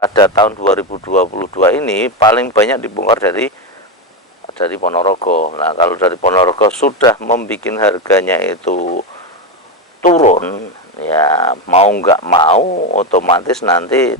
pada tahun 2022 ini paling banyak dibongkar dari Ponorogo. Nah, kalau dari Ponorogo sudah membuat harganya itu turun, ya mau nggak mau otomatis nanti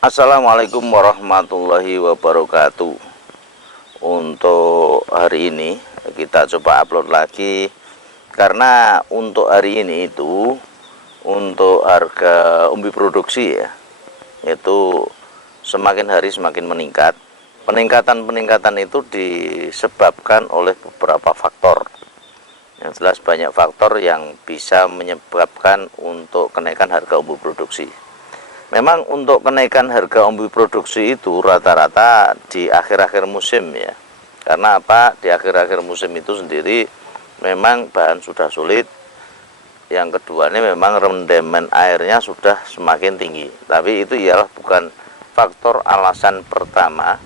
Assalamualaikum warahmatullahi wabarakatuh. Untuk hari ini kita coba upload lagi, karena untuk hari ini itu untuk harga umbi produksi ya, itu semakin hari semakin meningkat. Peningkatan itu disebabkan oleh beberapa faktor. Yang jelas banyak faktor yang bisa menyebabkan untuk kenaikan harga umbi produksi. Memang untuk kenaikan harga umbi produksi itu rata-rata di akhir-akhir musim ya. Karena apa? Di akhir-akhir musim itu sendiri memang bahan sudah sulit. Yang kedua ini memang rendemen airnya sudah semakin tinggi. Tapi itu ialah bukan faktor alasan pertama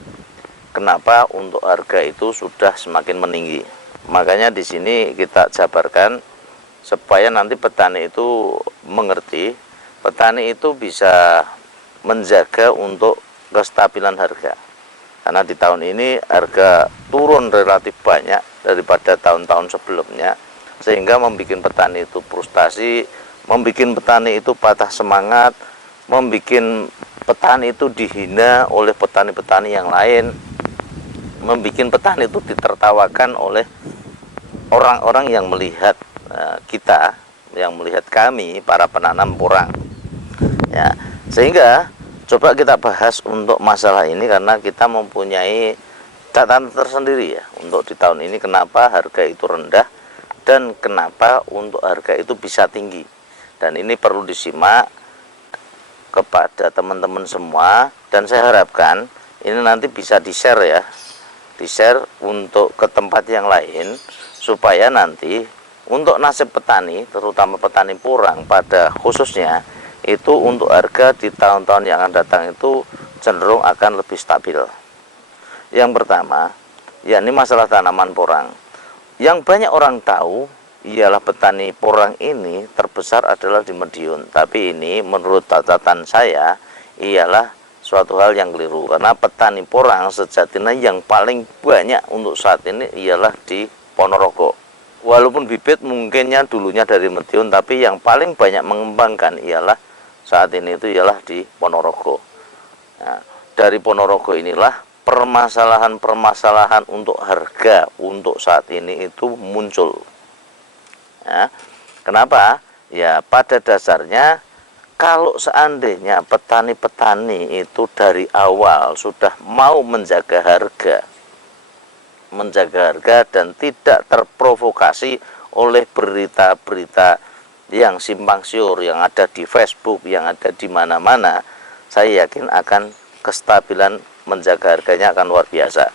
kenapa untuk harga itu sudah semakin meninggi. Makanya di sini kita jabarkan supaya nanti petani itu mengerti. Petani itu bisa menjaga untuk kestabilan harga, karena di tahun ini harga turun relatif banyak daripada tahun-tahun sebelumnya, sehingga membuat petani itu frustasi, membuat petani itu patah semangat, membuat petani itu dihina oleh petani-petani yang lain, membuat petani itu ditertawakan oleh orang-orang yang melihat kita, yang melihat kami para penanam porang. Ya, sehingga coba kita bahas untuk masalah ini, karena kita mempunyai catatan tersendiri ya untuk di tahun ini kenapa harga itu rendah dan kenapa untuk harga itu bisa tinggi. Dan ini perlu disimak kepada teman-teman semua, dan saya harapkan ini nanti bisa di-share ya, di-share untuk ke tempat yang lain, supaya nanti untuk nasib petani, terutama petani porang pada khususnya, itu untuk harga di tahun-tahun yang akan datang itu cenderung akan lebih stabil. Yang pertama, yakni masalah tanaman porang. Yang banyak orang tahu ialah petani porang ini terbesar adalah di Madiun. Tapi ini menurut catatan saya ialah suatu hal yang keliru, karena petani porang sejatinya yang paling banyak untuk saat ini ialah di Ponorogo. Walaupun bibit mungkinnya dulunya dari Madiun, tapi yang paling banyak mengembangkan ialah saat ini itu ialah di Ponorogo. Nah, dari Ponorogo inilah permasalahan-permasalahan untuk harga untuk saat ini itu muncul. Ya, kenapa? Ya pada dasarnya kalau seandainya petani-petani itu dari awal sudah mau menjaga harga dan tidak terprovokasi oleh berita-berita yang simpang siur yang ada di Facebook, yang ada di mana-mana, saya yakin akan kestabilan menjaga harganya akan luar biasa.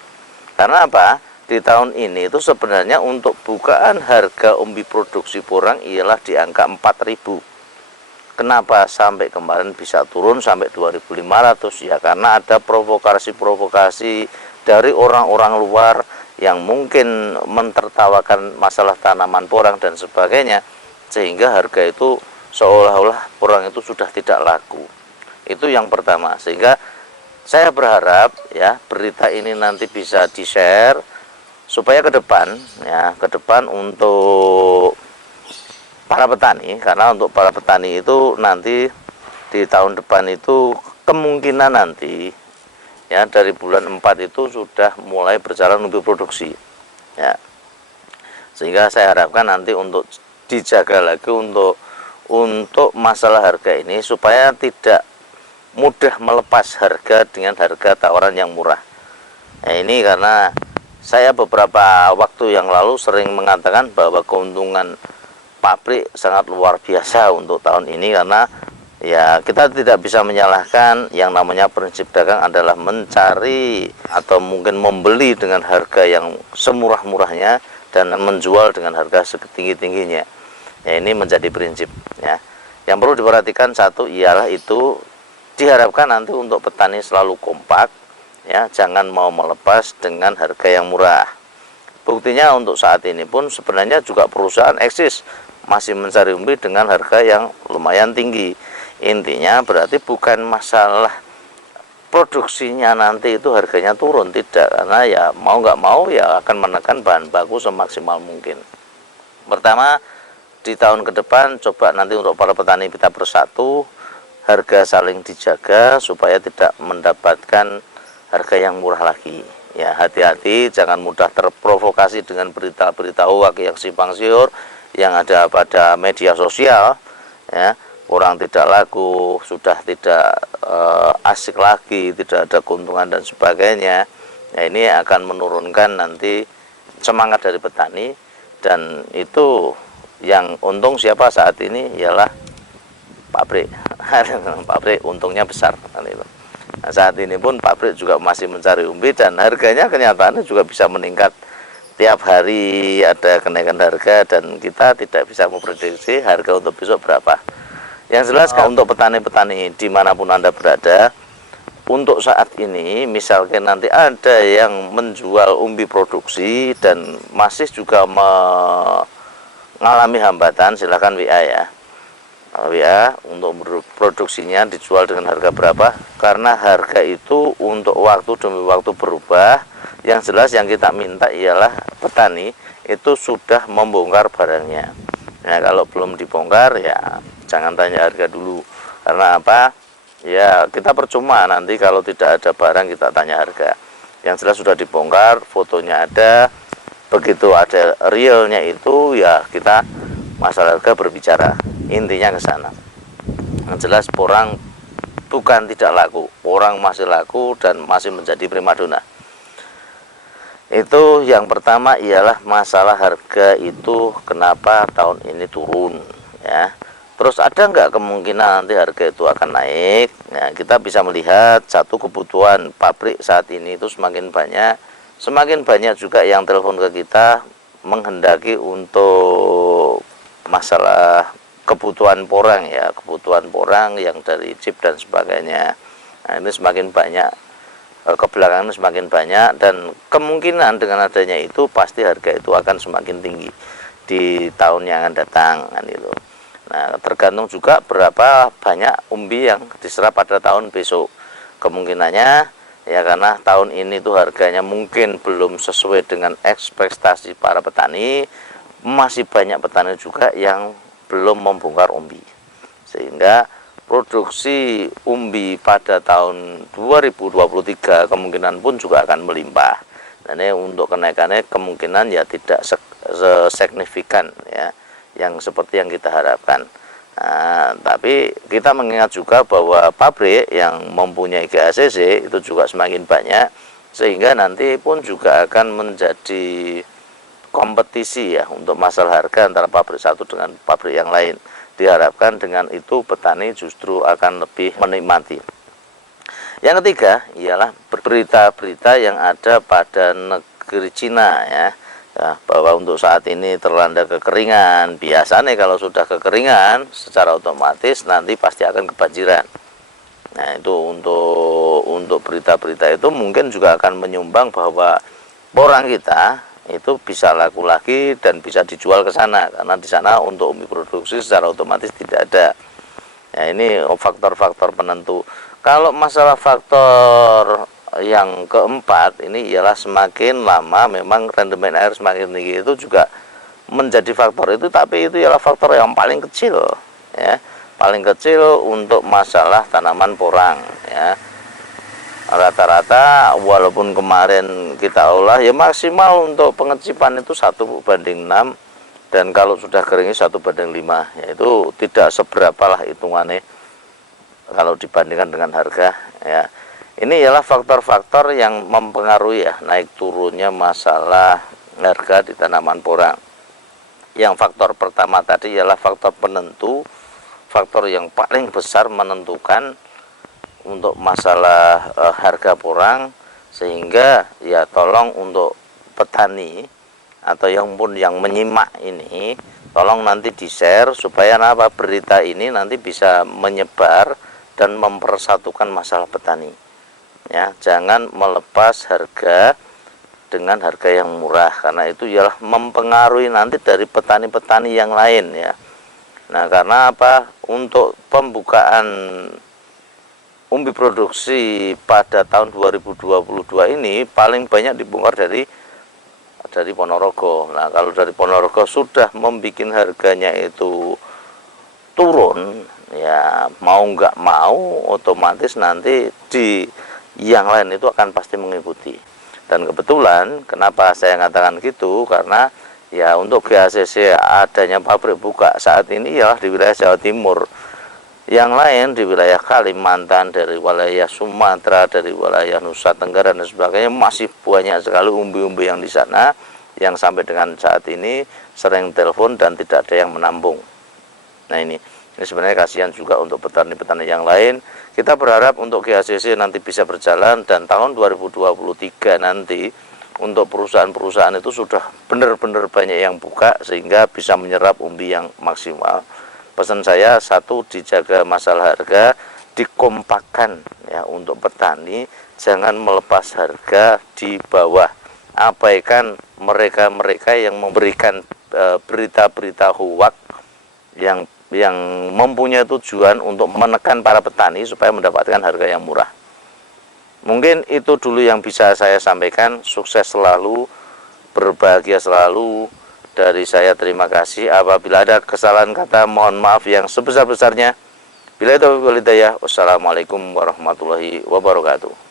Karena apa? Di tahun ini itu sebenarnya untuk bukaan harga umbi produksi porang ialah di angka 4.000. Kenapa sampai kemarin bisa turun sampai 2.500? Ya karena ada provokasi-provokasi dari orang-orang luar yang mungkin mentertawakan masalah tanaman porang dan sebagainya, sehingga harga itu seolah-olah porang itu sudah tidak laku. Itu yang pertama. Sehingga saya berharap ya berita ini nanti bisa di-share supaya ke depan untuk para petani, karena untuk para petani itu nanti di tahun depan itu kemungkinan nanti ya dari bulan 4 itu sudah mulai berjalan umbi produksi ya. Sehingga saya harapkan nanti untuk dijaga lagi untuk masalah harga ini supaya tidak mudah melepas harga dengan harga tawaran yang murah. Nah, ini karena saya beberapa waktu yang lalu sering mengatakan bahwa keuntungan pabrik sangat luar biasa untuk tahun ini, karena ya kita tidak bisa menyalahkan yang namanya prinsip dagang adalah mencari atau mungkin membeli dengan harga yang semurah-murahnya dan menjual dengan harga setinggi-tingginya. Ya, ini menjadi prinsip ya. Yang perlu diperhatikan satu ialah itu diharapkan nanti untuk petani selalu kompak ya, jangan mau melepas dengan harga yang murah. Buktinya untuk saat ini pun sebenarnya juga perusahaan eksis masih mencari umbi dengan harga yang lumayan tinggi. Intinya berarti bukan masalah produksinya nanti itu harganya turun, tidak, karena ya mau nggak mau ya akan menekan bahan baku semaksimal mungkin. Pertama, di tahun ke depan coba nanti untuk para petani kita bersatu, harga saling dijaga supaya tidak mendapatkan harga yang murah lagi. Ya, hati-hati, jangan mudah terprovokasi dengan berita-berita hoax yang simpang siur yang ada pada media sosial. Ya, kurang tidak laku, sudah tidak asik lagi, tidak ada keuntungan dan sebagainya. Ya, ini akan menurunkan nanti semangat dari petani, dan itu yang untung siapa saat ini ialah pabrik. Pabrik untungnya besar kan itu. Nah, saat ini pun pabrik juga masih mencari umbi dan harganya kenyataannya juga bisa meningkat tiap hari, ada kenaikan harga dan kita tidak bisa memprediksi harga untuk besok berapa. Yang jelas untuk petani-petani dimanapun Anda berada, untuk saat ini misalkan nanti ada yang menjual umbi produksi dan masih juga mengalami hambatan, silahkan WA ya. Ya, untuk produksinya dijual dengan harga berapa, karena harga itu untuk waktu demi waktu berubah. Yang jelas yang kita minta ialah petani itu sudah membongkar barangnya. Nah, kalau belum dibongkar ya jangan tanya harga dulu, karena apa ya, kita percuma nanti kalau tidak ada barang kita tanya harga. Yang jelas sudah dibongkar, fotonya ada, begitu ada realnya itu ya kita masalah harga berbicara. Intinya ke sana. Yang jelas porang bukan tidak laku, porang masih laku dan masih menjadi primadona. Itu yang pertama ialah masalah harga itu kenapa tahun ini turun ya. Terus ada nggak kemungkinan nanti harga itu akan naik? Ya, kita bisa melihat satu, kebutuhan pabrik saat ini itu semakin banyak juga yang telepon ke kita menghendaki untuk masalah kebutuhan porang ya, kebutuhan porang yang dari chip dan sebagainya. Nah, ini semakin banyak, kebelakangan semakin banyak, dan kemungkinan dengan adanya itu pasti harga itu akan semakin tinggi di tahun yang akan datang kan itu. Nah, tergantung juga berapa banyak umbi yang diserap pada tahun besok. Kemungkinannya ya karena tahun ini tuh harganya mungkin belum sesuai dengan ekspektasi para petani, masih banyak petani juga yang belum membongkar umbi, sehingga produksi umbi pada tahun 2023 kemungkinan pun juga akan melimpah. Dan ini untuk kenaikannya kemungkinan ya tidak signifikan ya, yang seperti yang kita harapkan. Nah, tapi kita mengingat juga bahwa pabrik yang mempunyai GACC itu juga semakin banyak, sehingga nanti pun juga akan menjadi kompetisi ya untuk masalah harga antara pabrik satu dengan pabrik yang lain. Diharapkan dengan itu petani justru akan lebih menikmati. Yang ketiga ialah berita-berita yang ada pada negeri Cina ya. Ya, bahwa untuk saat ini terlanda kekeringan. Biasanya kalau sudah kekeringan secara otomatis nanti pasti akan kebanjiran. Nah, itu untuk berita-berita itu mungkin juga akan menyumbang bahwa porang kita itu bisa laku lagi dan bisa dijual ke sana, karena di sana untuk umbi produksi secara otomatis tidak ada. Ya, ini faktor-faktor penentu. Kalau masalah faktor yang keempat ini ialah semakin lama memang rendemen air semakin tinggi, itu juga menjadi faktor itu, tapi itu ialah faktor yang paling kecil ya, paling kecil untuk masalah tanaman porang ya. Rata-rata walaupun kemarin kita olah ya maksimal untuk pengecipan itu 1:6, dan kalau sudah kering 1:5, yaitu tidak seberapa lah hitungannya kalau dibandingkan dengan harga ya. Ini ialah faktor-faktor yang mempengaruhi ya naik turunnya masalah harga di tanaman porang. Yang faktor pertama tadi ialah faktor penentu, faktor yang paling besar menentukan untuk masalah harga porang, sehingga ya tolong untuk petani atau yang pun yang menyimak ini tolong nanti di-share supaya apa, berita ini nanti bisa menyebar dan mempersatukan masalah petani ya. Jangan melepas harga dengan harga yang murah, karena itu ialah mempengaruhi nanti dari petani-petani yang lain ya. Nah, karena apa? Untuk pembukaan umbi produksi pada tahun 2022 ini paling banyak dibongkar dari Ponorogo. Nah, kalau dari Ponorogo sudah membuat harganya itu turun, ya mau nggak mau otomatis nanti di yang lain itu akan pasti mengikuti. Dan kebetulan kenapa saya mengatakan gitu, karena ya untuk GACC adanya pabrik buka saat ini ya di wilayah Jawa Timur. Yang lain di wilayah Kalimantan, dari wilayah Sumatera, dari wilayah Nusa Tenggara dan sebagainya, masih banyak sekali umbi-umbi yang di sana yang sampai dengan saat ini sering telepon dan tidak ada yang menampung. Nah, ini sebenarnya kasihan juga untuk petani-petani yang lain. Kita berharap untuk GACC nanti bisa berjalan, dan tahun 2023 nanti untuk perusahaan-perusahaan itu sudah benar-benar banyak yang buka sehingga bisa menyerap umbi yang maksimal. Pesan saya, satu, dijaga masalah harga, dikompakkan ya untuk petani, jangan melepas harga di bawah. Abaikan mereka-mereka yang memberikan berita-berita hoax yang mempunyai tujuan untuk menekan para petani supaya mendapatkan harga yang murah. Mungkin itu dulu yang bisa saya sampaikan. Sukses selalu, berbahagia selalu. Dari saya terima kasih. Apabila ada kesalahan kata, mohon maaf yang sebesar-besarnya. Bila itu, wassalamualaikum warahmatullahi wabarakatuh.